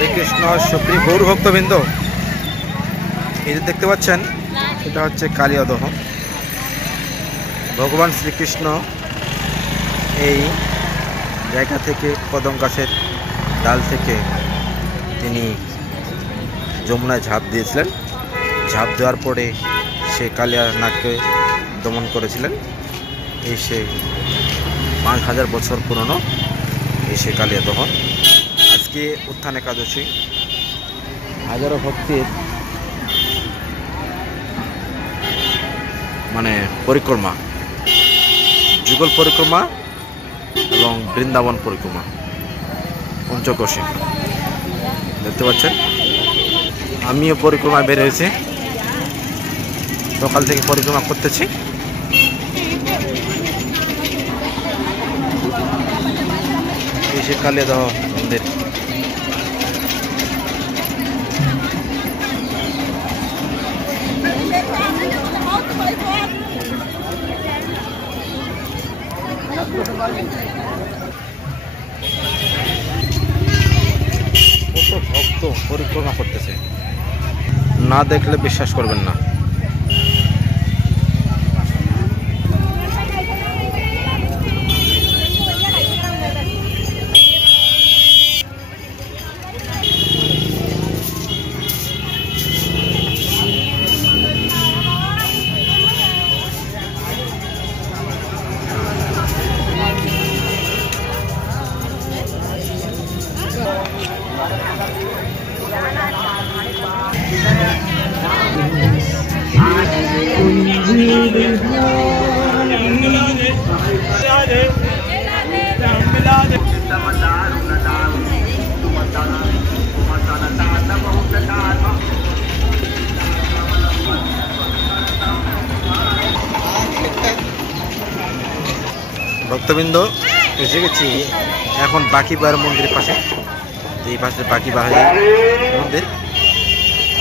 হরে কৃষ্ণ সুপ্রিয় গৌর ভক্তবৃন্দ, এই যে দেখতে পাচ্ছেন এটা হচ্ছে কালিয়া দহন। ভগবান শ্রীকৃষ্ণ এই জায়গা থেকে কদম গাছের ডাল থেকে তিনি যমুনায় ঝাঁপ দিয়েছিলেন। ঝাঁপ দেওয়ার পরে সে কালিয়া নাগকে দমন করেছিলেন। এই সে 5000 বছর পুরনো এই সে কালিয়া দহন। আজকে উত্থান একাদশী, হাজারো ভক্তির পরিক্রমা, যুগল পরিক্রমা এবং বৃন্দাবন পরিক্রমা, পঞ্চকোশী দেখতে পাচ্ছেন। আমিও পরিক্রমায় বের হয়েছি, সকাল থেকে পরিক্রমা করতেছি। এই সে কালিয়া দহন মন্দির। কত ভক্ত পরিক্রমা করতেছে, না দেখলে বিশ্বাস করবেন না। ভক্তবৃন্দ এসে গেছি এখন বাকি বার মন্দিরের পাশে। এই পাশে বাকি বাহারি মন্দির,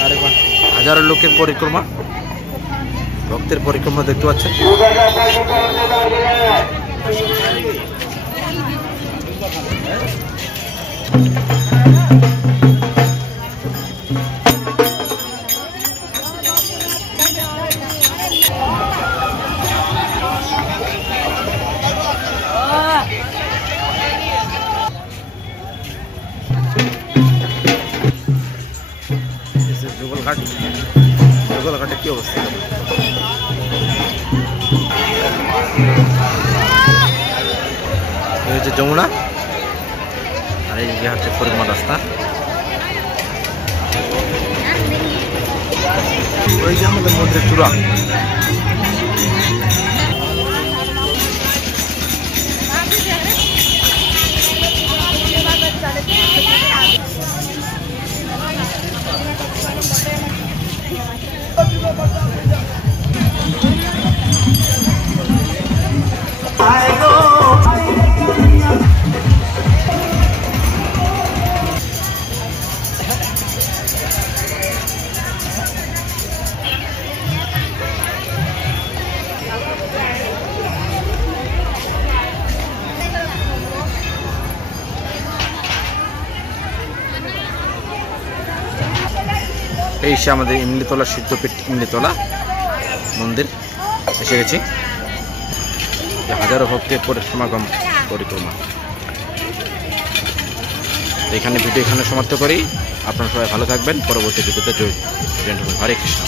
আর হাজারো লোকের পরিক্রমা, ভক্তের পরিক্রমা দেখতে পাচ্ছেন। যুগলঘাটে কি অবস্থা, এই হচ্ছে যমুনা, আর এই যে হচ্ছে পরিক্রমা রাস্তা। ওই যে আমাদের মধ্যে চূড়া। এই সে আমাদের ইমলিতলা সিদ্ধপীঠ, ইমলিতলা মন্দির এসে গেছি। হাজারো ভক্তের সমাগম পরিক্রমা। এখানে ভিডিও এখানে সমাপ্ত করি। আপনারা সবাই ভালো থাকবেন। পরবর্তী ভিডিওতে জয় হরে কৃষ্ণ।